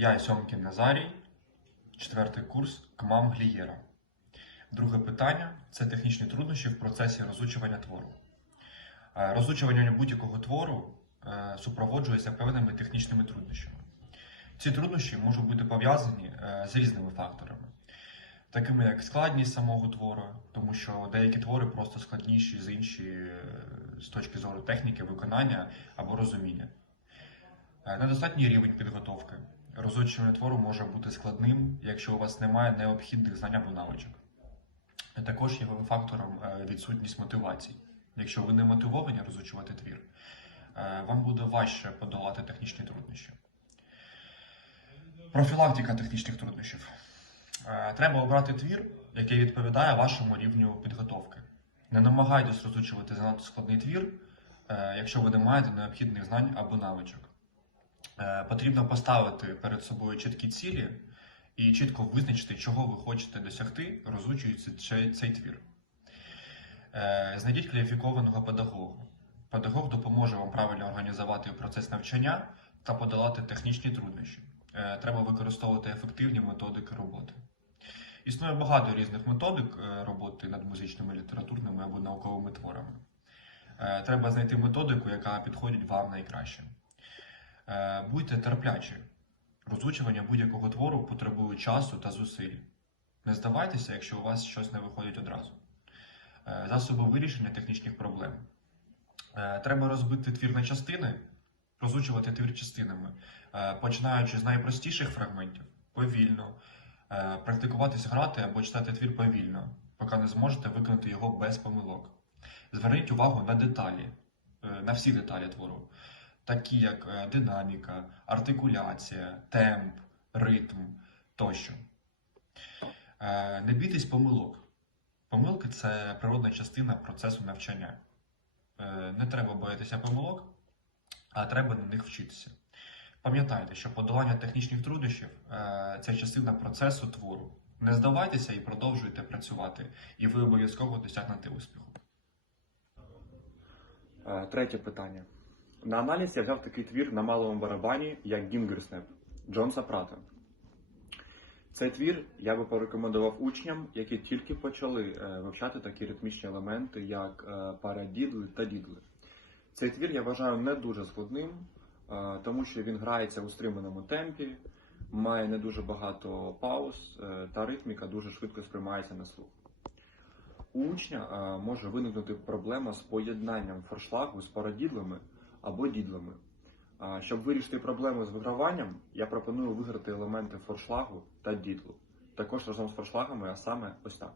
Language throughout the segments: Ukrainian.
Я Сьомкін Назарій, четвертий курс КМАМ Глієра. Друге питання це технічні труднощі в процесі розучування твору. Е, Розучування будь-якого твору е, супроводжується певними технічними труднощами. Ці труднощі можуть бути пов'язані е, з різними факторами, такими як складність самого твору, тому що деякі твори просто складніші з інші з точки зору техніки, виконання або розуміння. Недостатній рівень підготовки. Розучування твору може бути складним, якщо у вас немає необхідних знань або навичок. Також є фактором е, відсутність мотивації. Якщо ви не мотивовані розучувати твір, е, вам буде важче подолати технічні труднощі. Профілактика технічних труднощів. Е, Треба обрати твір, який відповідає вашому рівню підготовки. Не намагайтесь розучувати занадто складний твір, якщо ви не маєте необхідних знань або навичок. Е, Потрібно поставити перед собою чіткі цілі і чітко визначити, чого ви хочете досягти, розучуючи цей, твір. Е, Знайдіть кваліфікованого педагога. Педагог допоможе вам правильно організувати процес навчання та подолати технічні труднощі. Е, Треба використовувати ефективні методики роботи. Існує багато різних методик роботи над музичними, літературними або науковими творами. Треба знайти методику, яка підходить вам найкраще. Е, Будьте терплячі. Розучування будь-якого твору потребує часу та зусиль. Не здавайтеся, якщо у вас щось не виходить одразу. Е, Засоби вирішення технічних проблем. Е, Треба розбити твір на частини, розучувати твір частинами, починаючи з найпростіших фрагментів, повільно, практикуватись грати або читати твір повільно, поки не зможете виконати його без помилок. Зверніть увагу на деталі, на всі деталі твору, такі як е, динаміка, артикуляція, темп, ритм тощо. Е, Не бійтесь помилок. Помилки це природна частина процесу навчання. Е, Не треба боятися помилок, а треба на них вчитися. Пам'ятайте, що подолання технічних труднощів це частина процесу твору. Не здавайтеся і продовжуйте працювати, і ви обов'язково досягнете успіху. Третє питання. На аналіз я взяв такий твір на малому барабані, як Гінгерснеп Джонса Прата. Цей твір я би порекомендував учням, які тільки почали е, вивчати такі ритмічні елементи, як е, парадідли та дідли. Цей твір я вважаю не дуже складним, е, тому що він грається у стриманому темпі, має не дуже багато пауз, та ритміка дуже швидко сприймається на слух. У учня може виникнути проблема з поєднанням форшлагу з парадідлами або дідлами. Щоб вирішити проблему з виграванням, я пропоную виграти елементи форшлагу та дідлу. Також разом з форшлагами, а саме ось так.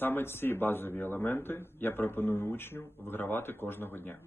Саме ці базові елементи я пропоную учню вигравати кожного дня.